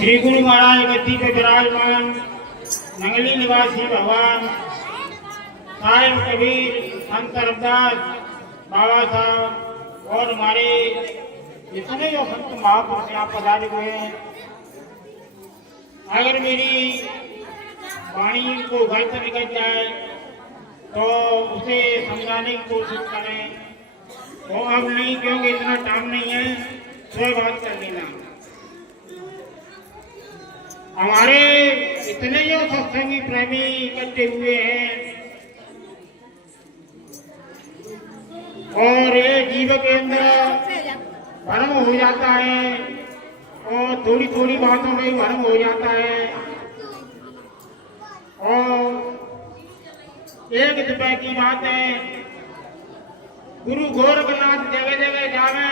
श्री गुरु महाराज गद्दी पे विराजमान नंगली निवासी भगवान साहिब कबीर संत रविदास बाबा साहब और हमारे जितने जो संत महापुरुष यहाँ पधारे हुए हैं, अगर मेरी वाणी को घर से निकल जाए तो उसे समझाने की कोशिश करें। वो अब नहीं, क्योंकि इतना टाइम नहीं है, कोई बात कर लेना। हमारे इतने जो सत्संगी प्रेमी इकट्ठे हुए हैं और ये जीव के अंदर भ्रम हो जाता है और थोड़ी थोड़ी बातों में भ्रम हो जाता है और एक रुपए की बात है। गुरु गोरखनाथ जगह जगह जावे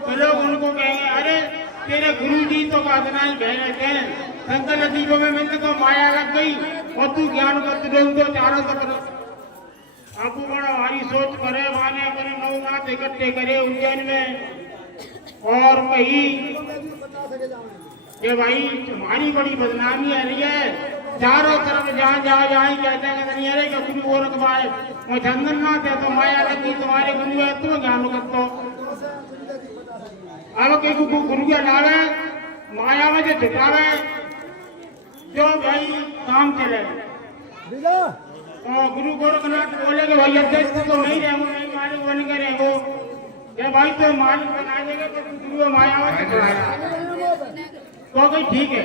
तो लोग उनको कहेंगे, अरे तेरे गुरु जी तो बातना ही कह संत नदीबों में मिलने को माया लग गई और तू ज्ञान कर तो चारों तरफ आपको बड़ा भारी सोच करे, माने करे, नवनाथ इकट्ठे करे उज्जैन में और कही कि भाई तुम्हारी बड़ी बदनामी आ रही है, चारों तरफ जहाँ जहाँ जहाँ कहते हैं कि अरे गुरु गोरख भाई वो चंदननाथ है तो माया लगी, तुम्हारे गुरु है तुम ज्ञान कर तो अब के गुरु के लावे माया में जो छुपावे जो भाई काम चले। तो गुरु गोरखनाथ बोले कि भाई अध्यक्ष तो नहीं रहेंगे, नहीं मालिक बन के रहेंगे, ये भाई तो मालिक बना देगा तो गुरु माया में छुपाया तो भाई ठीक है।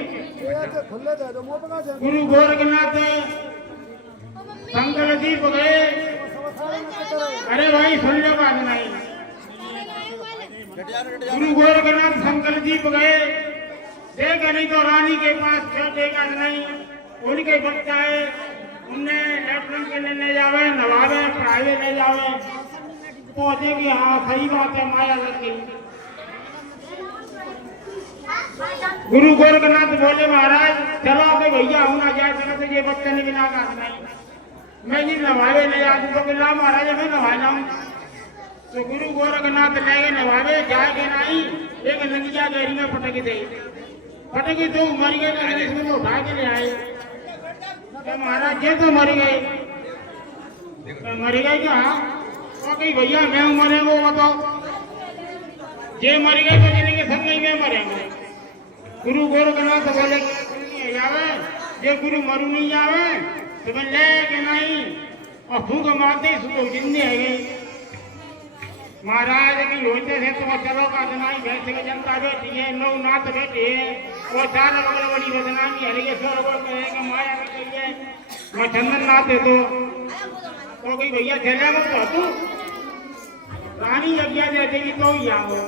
गुरु गोरखनाथ शंकर दीप गए, अरे भाई सुन लो बात नहीं। गुरु गोरखनाथ शंकर दीप गए, देखा नहीं तो रानी के पास देखा नहीं, उनके बच्चा है उन्हें लेटरिन के लिए ले जावे, नवावे, पढ़ावे ले जावे, पौधे की हाँ सही बात है माया लग गई। गुरु गोरखनाथ बोले महाराज चलो के भैया हूँ ना जाए जगह से ये बच्चे ने बिना काट नहीं, मैं जी नवावे ले जाती तो ला महाराज मैं नवा जाऊँ। तो गुरु गोरखनाथ ले गए नवावे, जाके नहीं एक नदिया गहरी में फटक दे, फटकी तो मर गए, इसमें उठा के ले आए। तो महाराज ये तो मर गए, मर गए क्या? तो कहीं भैया मैं मरे वो बताओ, ये मर गए तो जिन्हें सब नहीं में मरेंगे। गुरु गोरखनाथ बोले जावे ये गुरु मरु नहीं जावे तुम्हें ले के नहीं और फूक मारते सुबह जिंदे है। महाराज की होते थे तो चलो का नहीं वैसे की जनता बैठी है, नवनाथ बैठे है वो चार बगल बड़ी बदनामी है रही है, सौ बगल कहेंगे माया में कही है मैं चंदननाथ है तो कहीं भैया चले गो तो रानी यज्ञा दे देगी तो ही आओ।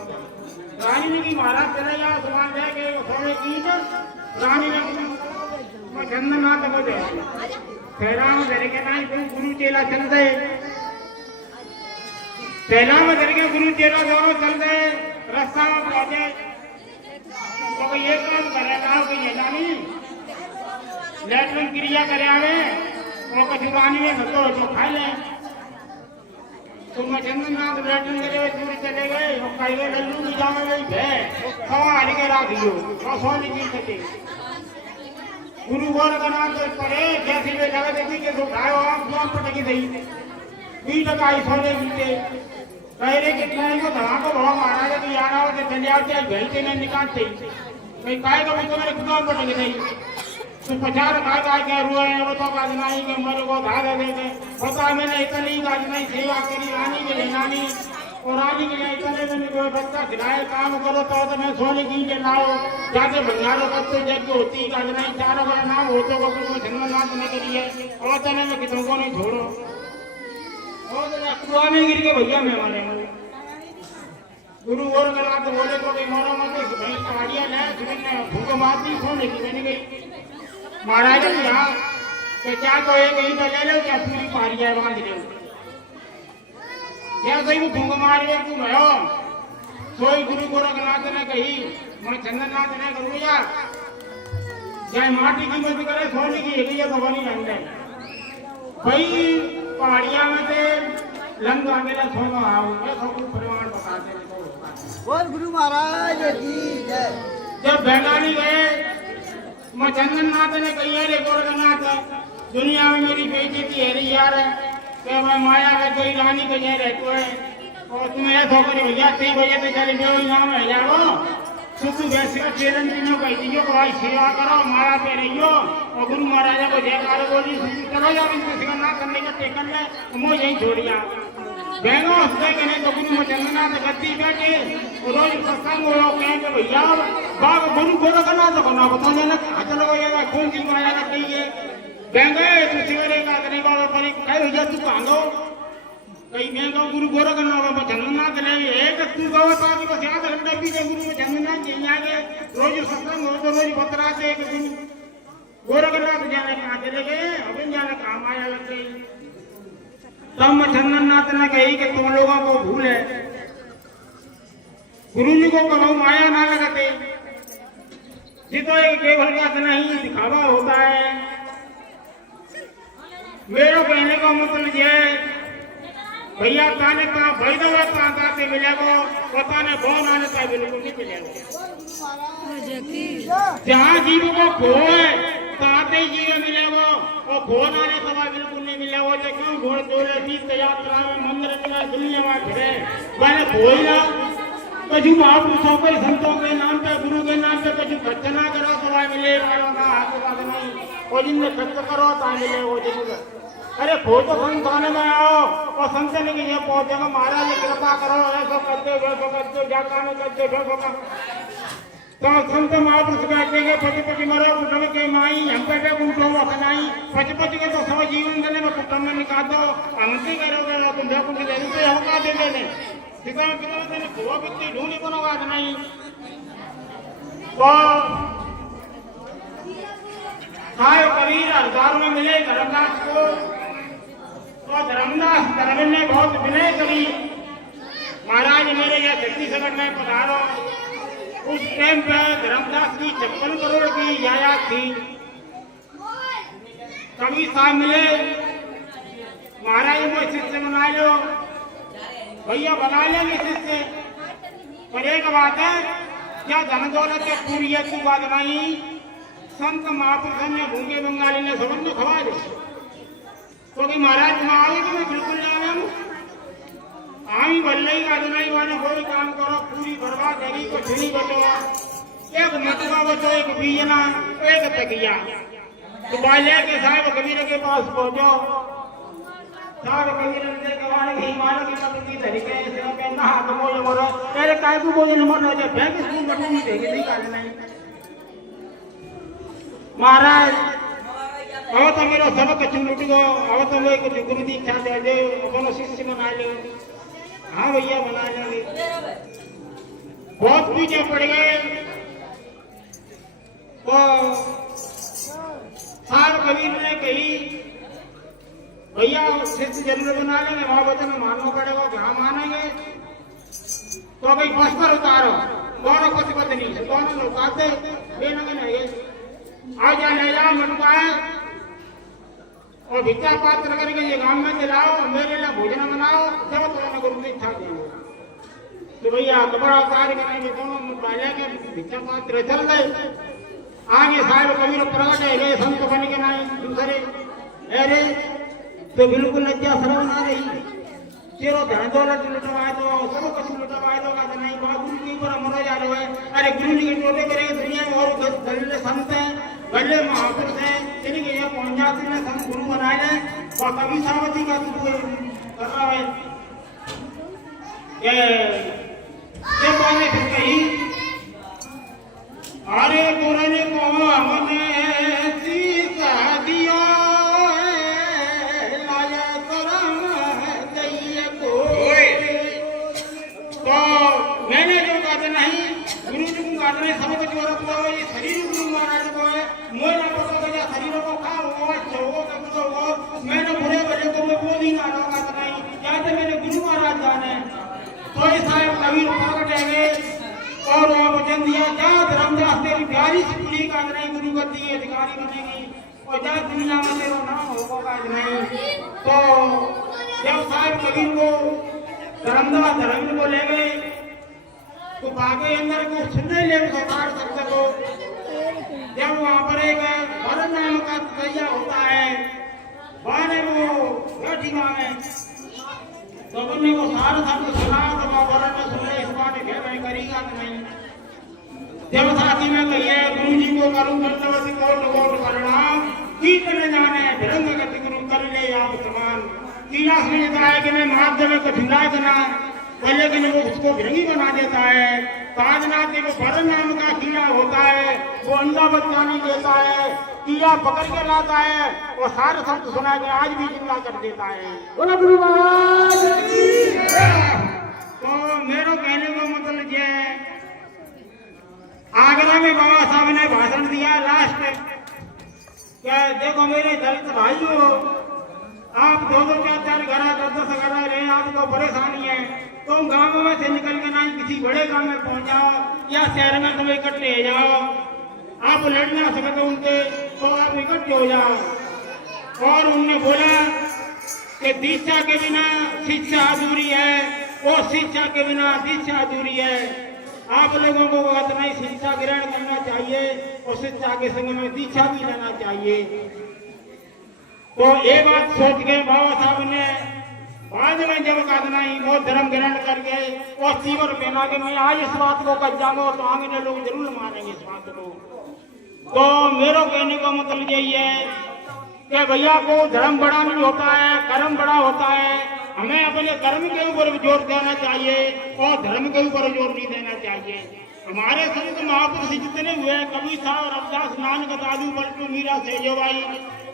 रानी ने की महाराज चले जाओ समान रह गए थोड़े की रानी ने चंदननाथ को दे ठहराव करके नहीं तुम गुरु चेला चल गए, ठहराव करके गुरु चेला दोनों चल गए, रास्ता में पहुंचे तो ये काम करेगा कि ये जानी लेटरिन क्रिया करे आवे वो कचुरानी में घटो तो खा ले। तुम चंदननाथ लेटरिन करे दूर चले गए और कई गए लल्लू की जामे गई भे सवाल के राख लो और सोने की सके। गुरु गोरखनाथ पड़े जैसे वे जगह देखी के तो उठाए आप पटकी दी बीच टकाई सोने की पहले के ट्रेन को धमाको बड़ा महाराजा की याद आओ तो चले आओ चाहे भेजते नहीं निकालते कहीं काय का तो मेरे खुदा पटकी दी तो 50 काय क्या रुआ है वो तो काज नहीं के मेरे को धागा दे दे पता मैंने इतनी काज नहीं सेवा करी रानी के लिए नानी और रानी के लिए इतने में कोई बच्चा खिलाए काम करो तो मैं सोने की के लाओ जाके भंगारो करते जग होती काज नहीं चारों का नाम हो तो को चंदननाथ ने करी है और तने में कितनों को नहीं छोड़ो और तो कुआं में गिर के भैया मैं मारे गुरु गोरखनाथ बोले को कि मोरो मत भाई पहाड़ियां ले तुमने भूख मारती सोने की बनी गई। महाराज ने कहा कि क्या तो एक ही तो ले लो क्या पूरी पहाड़ियां बांध लो क्या सही वो भूख मार गए तू भयो सोई गुरु गोरखनाथ ने कही मैं चंदननाथ ने करूँ यार चाहे माटी की मत करे सोने की एक ही भगवानी लंग भाई पहाड़ियां में से लंग आगे सोना आओ मैं सब परिवार बताते बोल गुरु महाराज की जय। जब बेंगाली गए मैं चंदननाथ ने कही अरे गोरखनाथ दुनिया में मेरी बेइज्जती है रही यार कि मैं माया का कोई रानी को जय रहते है और तुम्हें ऐसा करी भैया 3 बजे पे चले जाओ नाम है जाओ सुसु वैसे का चेरन दिनों कही दीजिए को भाई सेवा करो माया पे रहियो और गुरु महाराजा को जयकार बोली चलो जाओ इनसे सिकंदर करने का टेकन ले मुझे यहीं छोड़िया बहनों उससे कहने तो गुरु में चंदननाथ गद्दी बैठे रोज सत्संग हो कहें कि भैया बाग गुरु गोरखनाथ को ना बता देना चलो ये कौन सी बनाया चाहिए गंगे तू सिवरे का करने का पर कहे भैया तू कहां कई मैं कहूँ गुरु गोरखनाथ में चंदननाथ ले एक तू गवा था कि बस याद रखना भी गुरु में चंदननाथ जी आगे रोज सत्संग हो तो रोज बतरा से एक गुरु गोरखनाथ जाने कहाँ चले गए अभी जाने काम आया लग गई तब मैं चंदननाथ ने कही कि तुम लोगों को भूल है गुरु जी को कहो माया ना लगाते जी तो एक केवल बात नहीं दिखावा होता है मेरा कहने का मतलब यह है भैया ताने कहा भाई दवा तांता से मिलेगा पता ने बहुत आने का बिल्कुल नहीं मिलेगा जहाँ जीव को खो है ताते जीव मिलेगा और खो आने दवा बिल्कुल नहीं मिलेगा जो क्यों घोड़ दौड़े तीर्थ यात्रा में मंदिर मिला दुनिया में फिरे मैंने खोई ना कछु महापुरुषों के संतों के नाम पे गुरु के नाम पे कछु खर्च ना करो दवा मिले वालों का हाथ बात नहीं और जिनने खर्च करो ता मिले वो जरूर अरे फोटो संस्थान में आओ और संत ने ये पहुंचेगा महाराज कृपा करो ऐसा करते वैसा करते जाता में करते वैसा तो संत महापुरुष कहते हैं पति पति मरो कुटुंब के माई हम पे उठो अपनाई पति पति के तो सब जीवन देने में कुटुंब में निकाल दो अंति करोगे तुम देखो कि देने से हम का दे देने सिका कितना देने वो व्यक्ति ढूंढी कोनो बात नहीं तो साय कबीर हरदार में मिले धर्मदास को तो धर्मदास धर्म ने बहुत विनय करी महाराज मेरे यहाँ छत्तीसगढ़ में पधारो उस टाइम पे धर्मदास की 56 करोड़ की जायदाद थी कभी साहब मिले महाराज को शिष्य बना लो भैया बना लेंगे शिष्य पर एक बात है क्या धन दौलत के पूरी है तू बात नहीं संत महापुरुषों ने भूखे बंगाली ने सबन को खवा दे क्योंकि महाराज वहां आए तो मैं बिल्कुल नहीं आमी भल्लई का नहीं वाले कोई काम करो पूरी बर्बाद करी को छुनी बचो एक मटुआ बचो एक बीजना एक तकिया तो बाले के साहब कबीर के पास पहुंचो साहब कबीर ने कहा कि मानो की पत्नी तरीके से पहना हाथ मोल मोरो तेरे काय को बोझ न मरना जे बैंक स्कूल बटू नहीं देगी नहीं काट नहीं महाराज अब तो मेरा सब कछु लुट गो अब तो मैं कुछ गुरु दीक्षा दे दे कोनो शिष्य बना ले हाँ भैया बना लेंगे बहुत पीछे पड़ गए तो साहब कबीर ने कही भैया शिष्य जरूर बना लेंगे वहां वचन मानना पड़ेगा जहां मानेंगे तो भाई बस पर उतारो दोनों कुछ बदली दोनों लोग आते बेनगे नहीं आ जा ले जाओ मटुआ और भिक्षा पात्र करके ये गांव में दिलाओ मेरे लिए भोजन बनाओ जब तुम्हें गुरु की इच्छा देंगे तो भैया कपड़ा उतार करेंगे दोनों बाजा के भिक्षा पात्र चल गए आगे साहब कबीर प्रगट है गए संत बन के नहीं दूसरे अरे तो बिल्कुल लज्जा शर्म ना रही तेरो धन दौलत लुटवाए तो सब कुछ लुटवाए तो कहते नहीं बाबू की पर मरो जा रहे है अरे गुरु जी के टोटे करेंगे दुनिया में और गले संत हैं गले महापुरुष हैं इनके ये पहुंच जाते हैं संत गुरु बनाए हैं और कभी सावती का तू कर रहा है ये बातें फिर कही अरे गुरु को हमने सीखा दिया मैंने जो कहते नहीं गुरु जी को कहते नहीं सब कुछ औरत को ये शरीर गुरु महाराज को है मोह ना पता गया शरीरों को खा होगा चोगो कब होगा मैंने बुरे बजे को मैं बोल ही ना रहा कहते नहीं कहते मेरे गुरु महाराज जाने तो ये साहब कबीर प्रकट है और वचन दिया क्या धर्मदास तेरी प्यारी सी पुली का नहीं गुरु गद्दी की अधिकारी बनेगी और जा दुनिया में तेरा नाम होगा नहीं तो जब साहब कबीर को धर्मदास धर्म को ले गए तो बागे अंदर को सुनने ले सरकार सकते को जब वहां पर एक गुजराती में कहिए गुरु जी को करूं दंडवत कोट कोट प्रणाम कीर्तन जाने ढंग गति गुरु कर ले आप समान कीड़ा समझता है कि मैं माध्य में कठिनाई देना लेकिन वो उसको भिरंगी बना देता है। काजनाथ के वो भरत नाम का कीड़ा होता है, वो अंडा बच्चा नहीं देता है, कीड़ा पकड़ के लाता है और सारे शब्द सुना के आज भी जिंदा कर देता है। गुरु महाराज तो मेरे कहने को मतलब ये आगरा में बाबा साहब ने भाषण दिया लास्ट क्या देखो मेरे दलित भाइयों आप दो चार घर 10 घर रहे आपको परेशानी है तो गांव में से निकल के ना किसी बड़े गांव में पहुंच जाओ या शहर में तुम इकट्ठे हो जाओ आप लड़ ना सकते उनके तो आप इकट्ठे हो जाओ। और उनने बोला कि दीक्षा के बिना शिक्षा अधूरी है और शिक्षा के बिना दीक्षा अधूरी है। आप लोगों को इतना ही शिक्षा ग्रहण करना चाहिए और शिक्षा के संग में दीक्षा भी लेना चाहिए। तो ये बात सोच के बाबा साहब ने बाद में जब कहना ही वो धर्म ग्रहण करके और सीवर पहना के मैं आज इस बात को कर जाऊंगा तो आगे लोग जरूर मानेंगे इस बात को। तो मेरे कहने का मतलब यही है कि भैया को धर्म बड़ा नहीं होता है कर्म बड़ा होता है। हमें अपने कर्म के ऊपर जोर देना चाहिए और धर्म के ऊपर जोर नहीं देना चाहिए। हमारे संत महापुरुष जितने हुए कबीर साहब रविदास नानक दादू बल्टू मीरा सेजोबाई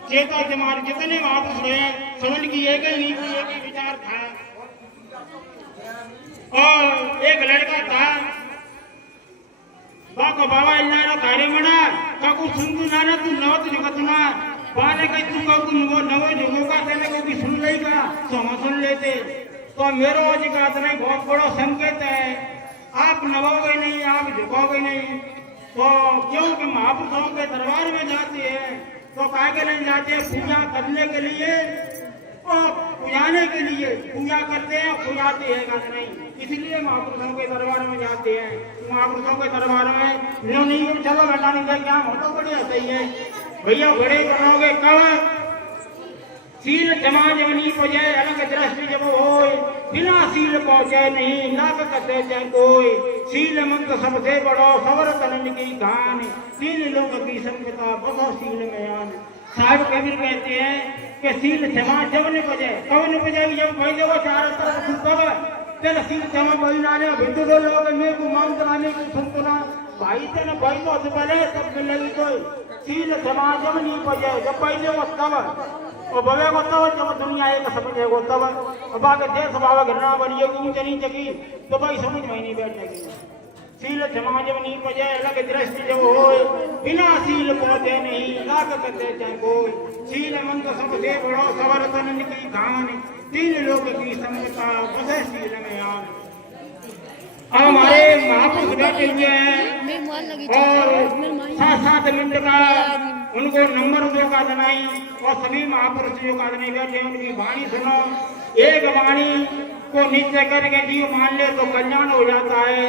चेता जमार जितने महापुरुष हुए समझ की एक ही विचार था। और एक लड़का था बाको बाबा इल्लारा कार्य मना काकू सुनगु नाना तू नवत जुगतना बारे के तू काकू नुगो नवे जुगो का तेने को की सुन लेगा तो हम सुन लेते। तो मेरो आज का इतना बहुत बड़ा संकेत है आप नवाओगे नहीं आप झुकोगे नहीं। तो क्योंकि महापुरुषों के दरबार में जाते हैं तो काय के लिए जाते हैं पूजा करने के लिए और पुजाने के लिए पूजा करते हैं पुजाते हैं नहीं इसलिए महापुरुषों के दरबार में जाते हैं। महापुरुषों के दरबार में लो नहीं चलो बेटा नहीं जाए क्या हो तो बढ़िया सही है भैया बड़े बनोगे कब सील समाज बनी पहुंचे अलग दृष्टि जब हो बिना सील पहुंचे नहीं लाभ करते चाहे कोई सील मंग सबसे बड़ो सवर कलन की गान सील लोग की संगता बसो सील में आन। साहब कबीर कहते हैं कि सील समाज जब नहीं पहुंचे कब नहीं पहुंचेगी जब भाई देखो चारों तरफ तब तेरा सील क्षमा बही नाने बिंदु दो लोग मेरे को मान कराने को संतना भाई तेना भाई तो पहले सब मिलेगी कोई सील समाज जब नहीं पहुंचे जब पहले वो तब और बवे को तब जब दुनिया एक समझे को तब अब आगे देश बाबा घटना बनिए ऊंचे नीचे की तो भाई समझ में नहीं बैठेगी। सील समाज जब नहीं पहुंचे अलग दृष्टि जब हो बिना सील पहुंचे नहीं लाग करते चाहे कोई सील मंद सबसे बड़ो सवर तन की गान तीन लोग की संगता बसे सील में आन। हमारे महापुरुष बैठे हुए हैं और 7 मिनट का उनको नंबर जो का जनाई और सभी महापुरुष जो का जनाई बैठे उनकी वाणी सुनो। एक वाणी को नित्य करके जीव मान ले तो कल्याण हो जाता है।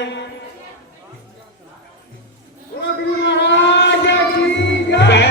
महाराज की जय।